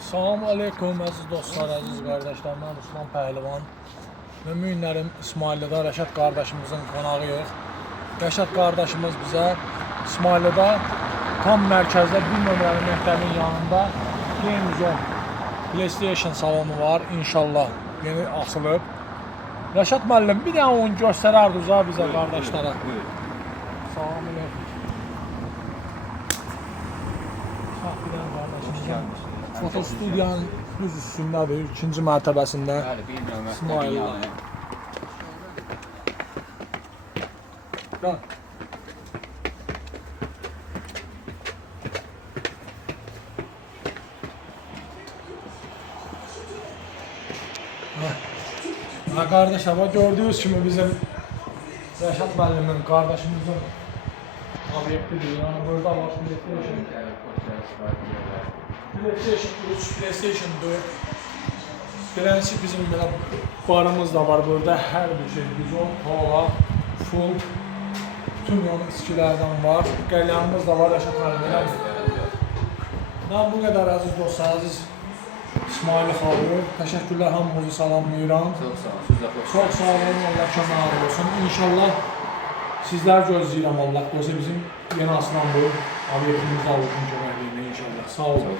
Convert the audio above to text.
Salam aleykum əziz dostlar, əziz qardaşlar, mən Ruslan Pəhlivan. Müminlərim İsmaillidə Rəşad qardaşımızın qonağıyıq. Rəşad qardaşımız bizə İsmaillidə tam mərkəzdə 1 nömrəli məktəbin yanında Game Zone PlayStation salonu var. İnşallah yeni açılıb. Rəşad müəllim bir dənə oyun göstərərdiniz bizə qardaşlara. Salam aleykum. Fotostudiyanın düz üstündədir, 2-ci mərtəbəsində. İsmaillidə. Qardaşlar, gördüyünüz kimi bizim Rəşad müəllimin, qardaşımızın obyektidir. Yəni burada var PlayStation 3, PlayStation 4. Beləncə bizim belə barımız da var burada. Hər bir şey bizon, kola, full, bütün yolu içkilərdən var. Qəlyanımız da var Rəşad müəllim. Mən bu qədər əziz dostlar, əziz İsmail xalqı, təşəkkürlər, hamınızı salamlayıram. Çox sağ olun, Allah kömək olsun. İnşallah sizlər gözləyirəm, Allah qoysa bizim yeni açılan bu obyektimizdə Allah'ın köməkliğində inşallah. Sağ olun.